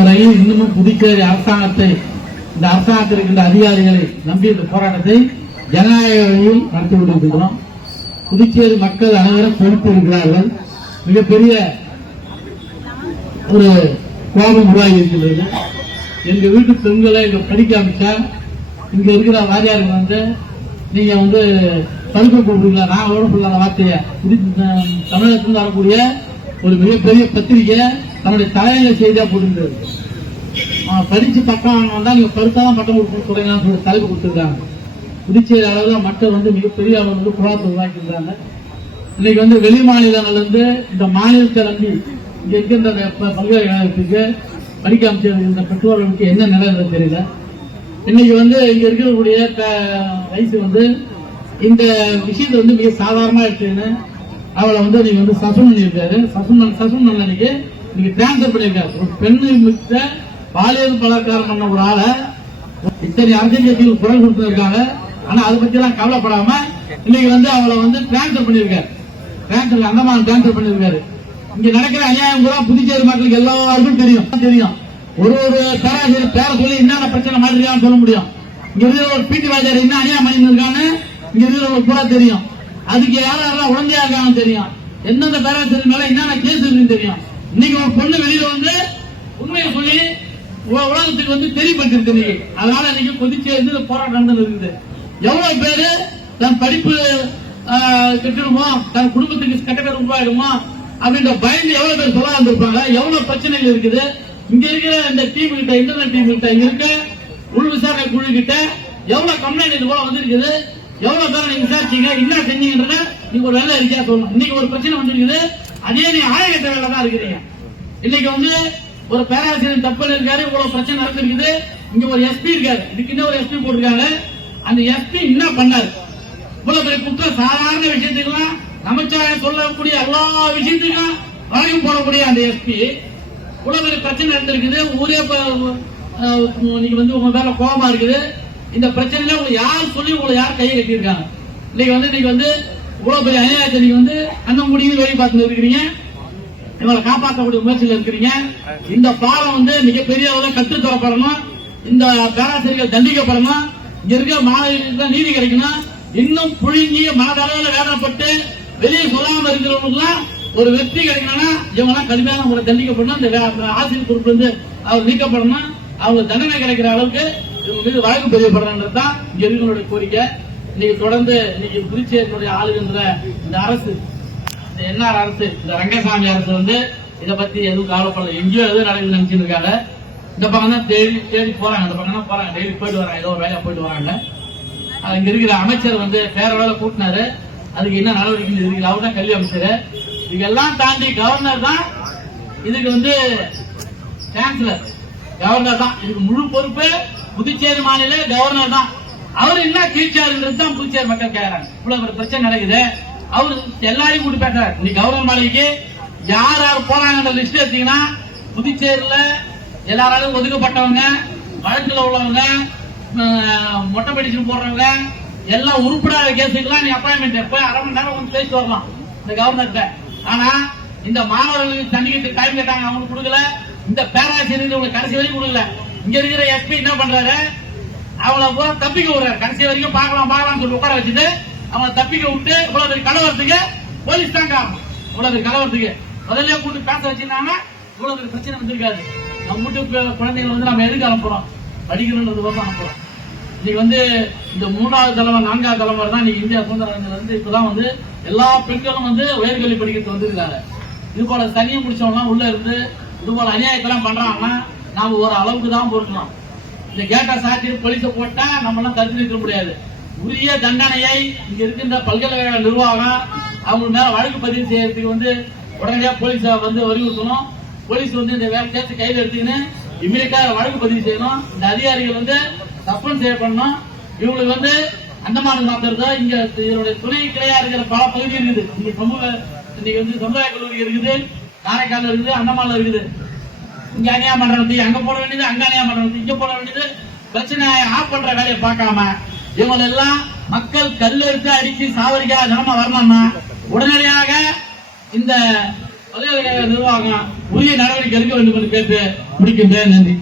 முறையில் இன்னமும் புதுச்சேரி அரசாங்கத்தை இந்த அரசாங்கத்தில் இருக்கின்ற அதிகாரிகளை நம்பி இந்த போராட்டத்தை ஜனநாயக வழியில் நடத்தி கொண்டிருக்கிறோம் புதுச்சேரி மக்கள் அனைவரும் பொறுப்பு இருக்கிறார்கள். மிகப்பெரிய ஒரு கோபம் உருவாகி இருக்கிறது எங்க வீட்டு பெண்களை இங்க படிக்க அமைச்சா இங்க இருக்கிற வாரியாருக்கு வந்து நீங்க வந்து படிக்க கொடுக்குறீங்களா? நான் எவ்வளவு சொல்லாத வார்த்தையை. புது- தமிழகத்தில் வரக்கூடிய ஒரு மிகப்பெரிய பத்திரிகை தன்னுடைய தலையில செய்தியா போட்டுருந்தது ஆஹ் படிச்சு பட்டம் வாங்க வந்தா நீங்க படுத்தாதான் பட்டம் கொடுக்க சொல்றீங்கன்னு சொல்லி தலைப்பு கொடுத்துருக்காங்க. புதுச்சேரி அளவில் மக்கள் வந்து மிகப்பெரிய அளவில் வந்து புறாத்தை உருவாக்கியிருக்காங்க. இன்னைக்கு வந்து வெளி மாநிலங்கள்ல இருந்து இந்த மாநிலத்தை நம்பி இங்க இருக்கின்ற பல்கலைக்கழகத்துக்கு படிக்க அமைச்சிருக்கின்ற பெற்றோர்களுக்கு என்ன நிலை தெரியல. இன்னைக்கு வந்து இங்க இருக்கக்கூடிய வயசு வந்து இந்த விஷயத்தை வந்து மிக சாதாரணமா எடுத்துன்னு அவளை வந்து நீங்க வந்து சஸ்பெண்ட் பண்ணியிருக்காரு. சஸ்பெண்ட் சஸ்பெண்ட் அன்னைக்கு நீங்க டிரான்ஸ்பர் பண்ணியிருக்காரு ஒரு பெண்ணு பாலியல் பலாத்காரம் பண்ண ஒரு ஆளை இத்தனை அரசியல் கட்சிகள் குரல் கொடுத்திருக்காங்க. ஆனா அதை பத்தி எல்லாம் கவலைப்படாம இன்னைக்கு வந்து அவளை வந்து டிரான்ஸ்பர் பண்ணியிருக்காரு. டிரான்ஸ்பர் அந்தமான் டிரான்ஸ்பர் பண்ணியிருக்காரு. இங்க நடக்கிற அநியாயம் கூட புதுச்சேரி மக்களுக்கு எல்லாருக்கும் தெரியும். தெரியும். ஒரு ஒரு பேராசிரியர் பேரை சொல்லி என்னென்ன பிரச்சனை மாட்டிருக்கான்னு சொல்ல முடியும். இங்க இருக்கிற ஒரு பிடி வாஜார் என்ன அநியாயம் பண்ணிருக்கான்னு இங்க இருக்கிறவங்களுக்கு கூட தெரியும். அதுக்கு யார் யாரெல்லாம் உடந்தையா இருக்காங்கன்னு தெரியும். எந்தெந்த பேராசிரியர் மேல என்னென்ன கேஸ் இருக்குன்னு தெரியும். இன்னைக்கு ஒரு பொண்ணு வெளியில வந்து உண்மையை சொல்லி உலகத்துக்கு வந்து தெரியப்பட்டிருக்கு இன்னைக்கு. அதனால இன்னைக்கு புதுச்சேரி இந்த போராட்டம் நடந்து இருக்குது. எவ்வளவு பேரு தன் படிப்பு ஆஹ், கெட்டுடுமோ தன் குடும்பத்துக்கு கெட்ட பேர் உருவாயிடுமோ? அப்படின்ற பயந்து எவ்வளவு பேர் சொல்ல வந்திருப்பாங்க? எவ்வளவு பிரச்சனைகள் இருக்குது? இங்க இருக்கிற இந்த டீம் கிட்ட இன்டர்நெட் டீம் கிட்ட இருக்க உள் விசாரணை குழு கிட்ட எவ்வளவு கம்ப்ளைண்ட் இது போல வந்திருக்குது? எவ்வளவு பேரை நீங்க விசாரிச்சீங்க? என்ன செஞ்சீங்கன்றத நீங்க ஒரு நல்ல அறிக்கையா சொல்லணும். இன்னைக்கு ஒரு பிரச்சனை வந்திருக்குது. அதே நீ ஆயகட்ட வேலை தான் இருக்கிறீங்க. இன்னைக்கு வந்து ஒரு பேராசிரியர் தப்பல் இருக்காரு இவ்வளவு பிரச்சனை நடந்திருக்குது. இங்க ஒரு எஸ்பி இருக்காரு. இதுக்கு ஒரு எஸ்பி போட்டிருக்காங்க. அந்த எஸ்பி என்ன பண்ணாரு? இவ்வளவு பெரிய குற்றம் சாதாரண விஷயத்துக்கெல்லாம் நமச்சாரம் சொல்லக்கூடிய எல்லா விஷயத்துக்கும் வழக்கம் போடக்கூடிய அந்த எஸ்பி. இவ்வளவு பெரிய பிரச்சனை நடந்திருக்குது. ஊரே நீங்க வந்து உங்க மேல கோபமா இருக்குது. இந்த பிரச்சனையில உங்களை யார் சொல்லி உங்களை யார் கையை கட்டியிருக்காங்க? இன்னைக்கு வந்து இன்னைக்கு வந்து இவ்வளவு பெரிய அநியாயத்தை நீங்க வந்து அந்த முடிவு வழி பார்த்து இருக்கிறீங்க. எங்களை காப்பாற்றக்கூடிய முயற்சியில் இருக்கிறீங்க. இந்த பாலம் வந்து மிகப்பெரிய அளவில் கற்றுத்தரப்படணும் இந்த பேராசிரியர்கள் தண்டிக்கப்படணும். இங்க இருக்க மாணவர்களுக்கு நீதி கிடைக்கணும். இன்னும் புழுங்கி மனதளவில் வேதனைப்பட்டு வெளியே சொல்லாம இருக்கிறவங்களுக்குலாம் ஒரு வெற்றி கிடைக்கணும்னா இவங்கெல்லாம் கடுமையான முறை தண்டிக்கப்படணும். இந்த ஆசிரியர் பொறுப்பு வந்து அவர் நீக்கப்படணும். அவங்க தண்டனை கிடைக்கிற அளவுக்கு இவங்க மீது வழக்கு பதியப்படுறதுன்றது தான் இங்க இருக்கிறவங்களுடைய கோரிக்கை. இன்னைக்கு தொடர்ந்து இன்னைக்கு புதுச்சேரியினுடைய ஆளுகின்ற இந்த அரசு இந்த என்ஆர் அரசு இந்த ரங்கசாமி அரசு வந்து இதை பத்தி எதுவும் கவலைப்படல. எங்கேயோ எதுவும் நடக்குது நினைச்சிட்டு இருக்காங்க. இந்த பக்கம் தான் தேடி தேடி போறாங்க. இந்த பக்கம் தான் போறாங்க. டெய்லி போயிட்டு வராங்க. ஏதோ ஒரு வேலையா போயிட்டு வராங்க. அது இங்க இருக்கிற அமைச்சர் வந்து பேர கூட்டினாரு. அதுக்கு என்ன நடவடிக்கை இருக்கு அவர் தான் கல்வி அமைச்சர். இதெல்லாம் தாண்டி கவர்னர் தான் இதுக்கு வந்து சான்சலர் கவர்னர் தான். இதுக்கு முழு பொறுப்பு புதுச்சேரி மாநில கவர்னர் தான். அவர் என்ன கீழ்ச்சாருன்றது தான் புதுச்சேரி மக்கள் கேக்குறாங்க. இவ்வளவு ஒரு பிரச்சனை நடக்குது. அவர் எல்லாரையும் கூட்டி பேசுறாரு. நீ கௌரவ மாளிகைக்கு யார் யார் போறாங்கன்ற லிஸ்ட் எடுத்தீங்கன்னா புதுச்சேரியில எல்லாராலும் ஒதுக்கப்பட்டவங்க வழக்குல உள்ளவங்க மொட்டை படிச்சு போடுறவங்க எல்லாம் உருப்படாத கேஸுக்கெல்லாம் நீ அப்பாயின்மெண்ட் எப்ப அரை மணி நேரம் வந்து பேசிட்டு வரலாம். இந்த கவர்னர்கிட்ட ஆனா இந்த மாணவர்களுக்கு தண்ணிக்கிட்டு டைம் கேட்டாங்க. அவங்களுக்கு கொடுக்கல. இந்த பேராசிரியர் உங்களுக்கு கடைசி வரைக்கும் கொடுக்கல. இங்க இருக்கிற எஸ்பி என்ன பண்றாரு? அவங்கள பூரா தப்பிக்க விடுறாரு. கடைசி வரைக்கும் பார்க்கலாம் பார்க்கலாம்னு சொல்லி உட்கார வச்சுட்டு அவங்கள தப்பிக்க விட்டு இவ்வளவு பெரிய கலவரத்துக்கு போலீஸ் தான் காரணம். இவ்வளவு பெரிய கலவரத்துக்கு. முதல்ல கூட்டு பேச வச்சிருந்தாங்கன்னா இவ்வளவு பெரிய பிரச்சனை வந்திருக்காது. நம்ம வீட்டு குழந்தைங்களை வந்து நம்ம எதுக்கு அனுப்புறோம்? படிக்கணுன்றது தான் அனுப்புறோம். இன்னைக்கு வந்து இந்த மூணாவது தலைவர் நான்காவது தலைவர் தான் இன்னைக்கு இந்தியா சுதந்திர வந்து இருந்து இப்பதான் வந்து எல்லா பெண்களும் வந்து உயர்கல்வி படிக்கிறது வந்திருக்காங்க. இது போல தனியை முடிச்சவங்க உள்ள இருந்து இது போல அநியாயத்தெல்லாம் பண்றாங்கன்னா நாம ஒரு அளவுக்கு தான் பொறுக்கலாம் இந்த கேட்டா சாத்தி போலீஸ போட்டா நம்மளாம் தடுத்து நிற்க முடியாது. உரிய தண்டனையை இங்க இருக்கின்ற பல்கலைக்கழக நிர்வாகம் அவங்க மேல வழக்கு பதிவு செய்யறதுக்கு வந்து உடனடியா போலீஸ வந்து வலியுறுத்தணும் போலீஸ் வந்து இந்த வேலை சேர்த்து கையில் எடுத்துக்கின்னு இமீடியட்டா வழக்கு பதிவு செய்யணும். இந்த அதிகாரிகள் வந்து சஸ்பெண்ட் செய்யப்படணும். இவங்களுக்கு வந்து அந்தமான மாத்திரதா இங்க இதனுடைய துணை கிளையா இருக்கிற பல பகுதி இருக்குது. இங்க சமூக இன்னைக்கு வந்து சமுதாய கல்லூரி இருக்குது. காரைக்கால் இருக்குது அந்தமான்ல இருக்குது. இங்க அநியா பண்றது அங்க போட வேண்டியது அங்க அநியா பண்றது இங்க போட வேண்டியது பிரச்சனை ஆஃப் பண்ற வேலையை பார்க்காம இவங்க எல்லாம் மக்கள் கல்லு எடுத்து அடிச்சு சாவரிக்கா நிலைமை வரணும்னா உடனடியாக இந்த பல்கலைக்கழக நிர்வாகம் உரிய நடவடிக்கை எடுக்க வேண்டும் என்று கேட்டு முடிக்கின்றேன் நன்றி